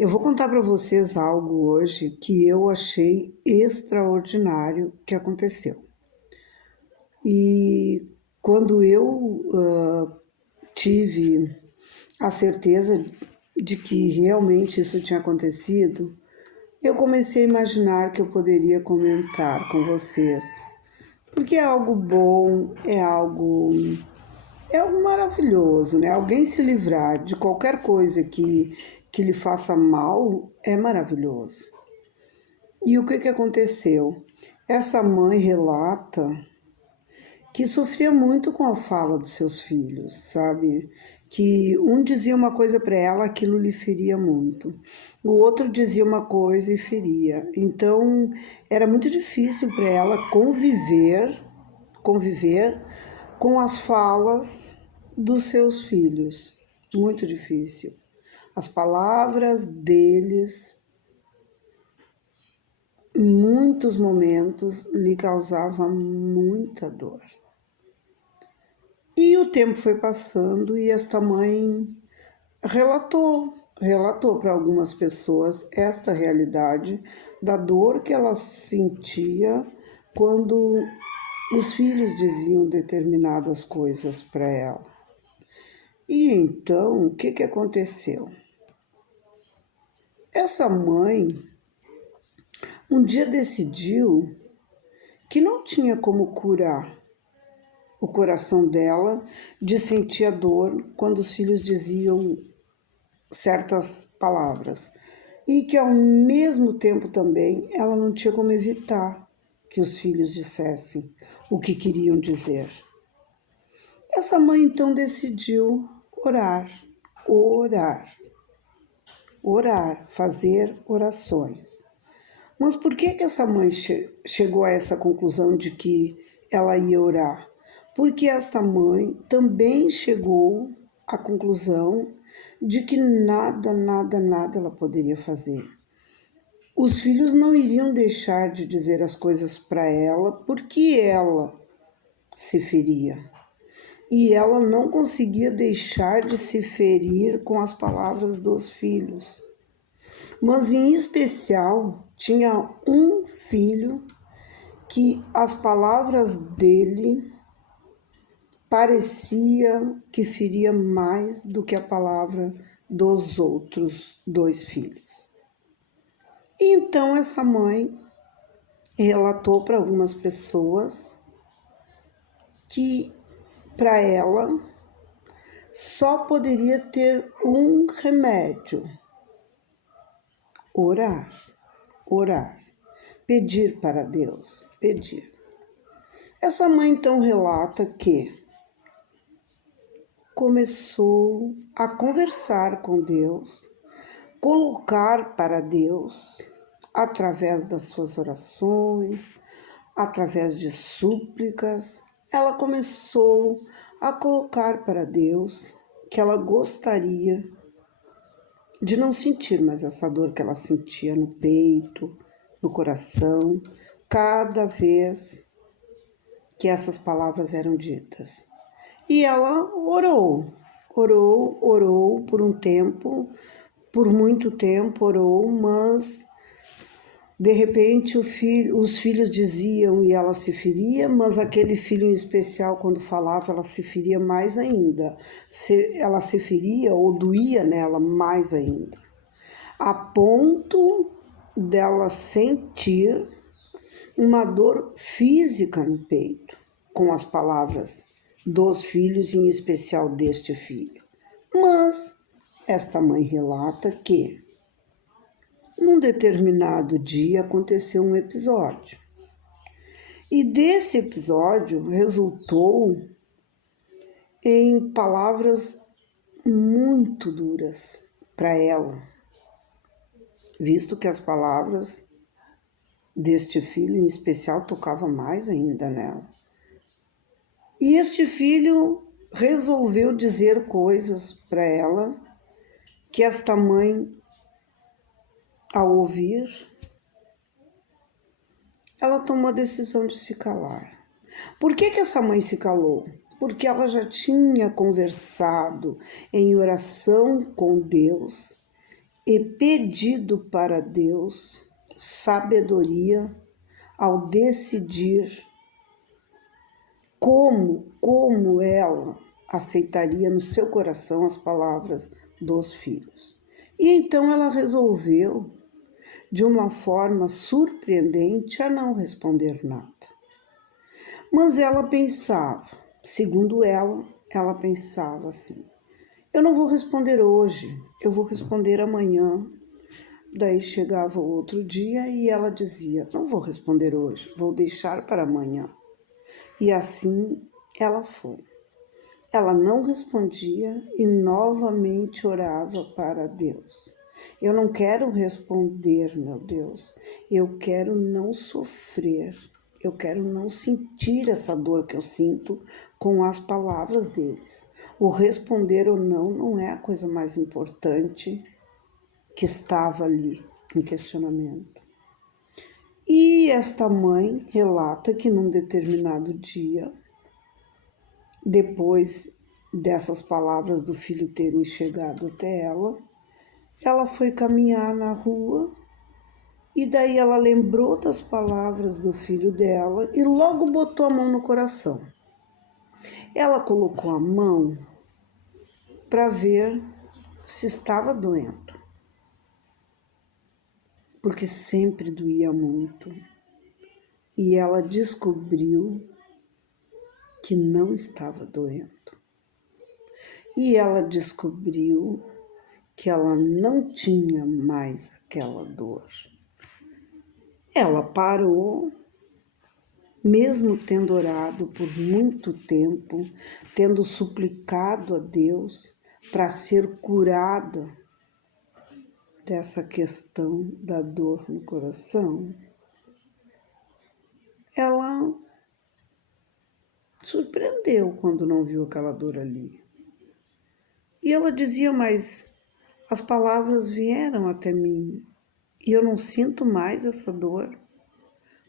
Eu vou contar para vocês algo hoje que eu achei extraordinário que aconteceu. E quando eu tive a certeza de que realmente isso tinha acontecido, eu comecei a imaginar que eu poderia comentar com vocês. Porque é algo bom, é algo maravilhoso, né? Alguém se livrar de qualquer coisa que lhe faça mal é maravilhoso. E o que aconteceu? Essa mãe relata que sofria muito com a fala dos seus filhos, sabe? Que um dizia uma coisa para ela, aquilo lhe feria muito. O outro dizia uma coisa e feria. Então, era muito difícil para ela conviver com as falas dos seus filhos. Muito difícil. As palavras deles, em muitos momentos, lhe causavam muita dor. E o tempo foi passando e esta mãe relatou para algumas pessoas esta realidade da dor que ela sentia quando os filhos diziam determinadas coisas para ela. E então, o que aconteceu? Essa mãe um dia decidiu que não tinha como curar o coração dela de sentir a dor quando os filhos diziam certas palavras. E que ao mesmo tempo também ela não tinha como evitar que os filhos dissessem o que queriam dizer. Essa mãe então decidiu orar, fazer orações. Mas por que essa mãe chegou a essa conclusão de que ela ia orar? Porque esta mãe também chegou à conclusão de que nada ela poderia fazer. Os filhos não iriam deixar de dizer as coisas para ela porque ela se feria. E ela não conseguia deixar de se ferir com as palavras dos filhos. Mas em especial tinha um filho que as palavras dele parecia que feria mais do que a palavra dos outros dois filhos. E então essa mãe relatou para algumas pessoas que para ela só poderia ter um remédio: orar, pedir para Deus, pedir. Essa mãe então relata que começou a conversar com Deus, colocar para Deus, através das suas orações, através de súplicas, ela começou a colocar para Deus que ela gostaria de não sentir mais essa dor que ela sentia no peito, no coração, cada vez que essas palavras eram ditas. E ela orou por um tempo, por muito tempo orou, mas de repente os filhos diziam e ela se feria, mas aquele filho em especial, quando falava, ela se feria mais ainda. Ela se feria ou doía nela mais ainda, a ponto dela sentir uma dor física no peito, com as palavras dos filhos, em especial deste filho. Mas esta mãe relata que num determinado dia aconteceu um episódio. E desse episódio resultou em palavras muito duras para ela, visto que as palavras deste filho em especial tocavam mais ainda nela. E este filho resolveu dizer coisas para ela que esta mãe, ao ouvir, ela tomou a decisão de se calar. Por que essa mãe se calou? Porque ela já tinha conversado em oração com Deus e pedido para Deus sabedoria ao decidir como ela aceitaria no seu coração as palavras dos filhos. E então ela resolveu, de uma forma surpreendente, a não responder nada. Mas ela pensava, segundo ela pensava assim: eu não vou responder hoje, eu vou responder amanhã. Daí chegava o outro dia e ela dizia: não vou responder hoje, vou deixar para amanhã. E assim ela foi. Ela não respondia e novamente orava para Deus. Eu não quero responder, meu Deus. Eu quero não sofrer. Eu quero não sentir essa dor que eu sinto com as palavras deles. O responder ou não é a coisa mais importante que estava ali em questionamento. E esta mãe relata que num determinado dia, depois dessas palavras do filho terem chegado até ela foi caminhar na rua e daí ela lembrou das palavras do filho dela e logo botou a mão no coração. Ela colocou a mão para ver se estava doendo, porque sempre doía muito. E ela descobriu que não estava doendo. E ela descobriu que ela não tinha mais aquela dor. Ela parou, mesmo tendo orado por muito tempo, tendo suplicado a Deus para ser curada dessa questão da dor no coração, ela surpreendeu quando não viu aquela dor ali. E ela dizia: mas as palavras vieram até mim e eu não sinto mais essa dor.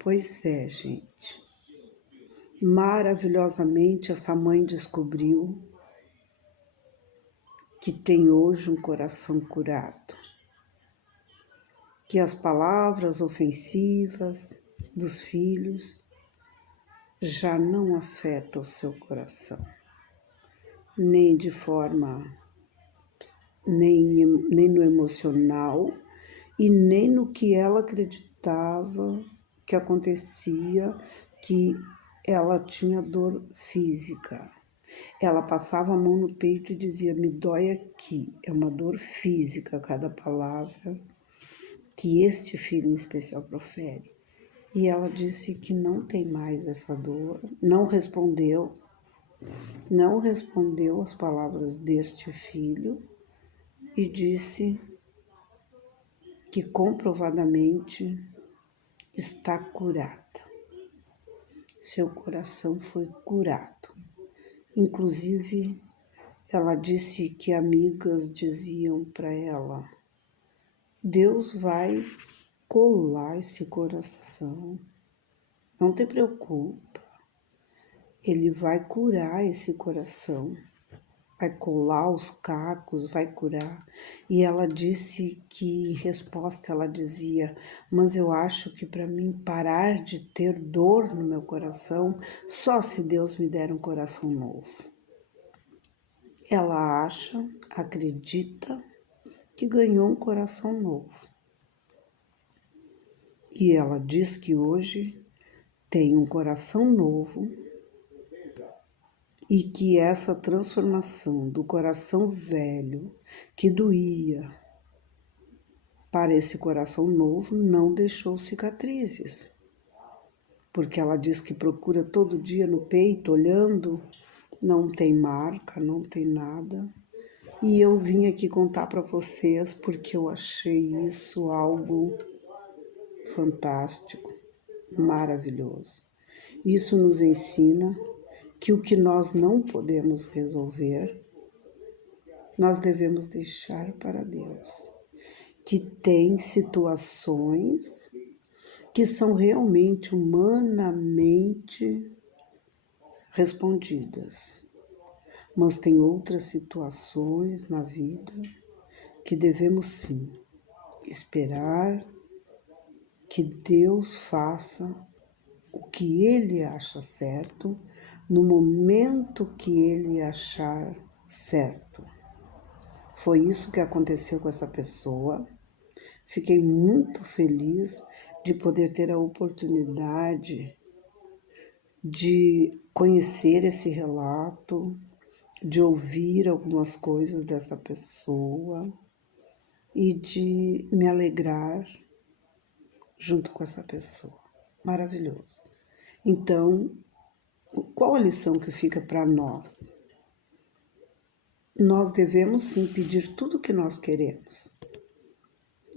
Pois é, gente. Maravilhosamente essa mãe descobriu que tem hoje um coração curado, que as palavras ofensivas dos filhos já não afetam o seu coração, nem de forma, nem no emocional e nem no que ela acreditava que acontecia, que ela tinha dor física. Ela passava a mão no peito e dizia: me dói aqui. É uma dor física cada palavra que este filho em especial profere. E ela disse que não tem mais essa dor, não respondeu as palavras deste filho e disse que comprovadamente está curada. Seu coração foi curado. Inclusive, ela disse que amigas diziam para ela: Deus vai colar esse coração, não te preocupa, Ele vai curar esse coração, vai colar os cacos, vai curar. E ela disse que, em resposta, ela dizia: mas eu acho que para mim parar de ter dor no meu coração, só se Deus me der um coração novo. Ela acha, acredita que ganhou um coração novo. E ela diz que hoje tem um coração novo e que essa transformação do coração velho que doía para esse coração novo não deixou cicatrizes. Porque ela diz que procura todo dia no peito, olhando, não tem marca, não tem nada. E eu vim aqui contar para vocês porque eu achei isso algo fantástico, maravilhoso. Isso nos ensina que o que nós não podemos resolver, nós devemos deixar para Deus. Que tem situações que são realmente humanamente respondidas, mas tem outras situações na vida que devemos sim esperar que Deus faça o que Ele acha certo, no momento que Ele achar certo. Foi isso que aconteceu com essa pessoa. Fiquei muito feliz de poder ter a oportunidade de conhecer esse relato, de ouvir algumas coisas dessa pessoa e de me alegrar junto com essa pessoa. Maravilhoso. Então, qual a lição que fica para nós? Nós devemos sim pedir tudo o que nós queremos,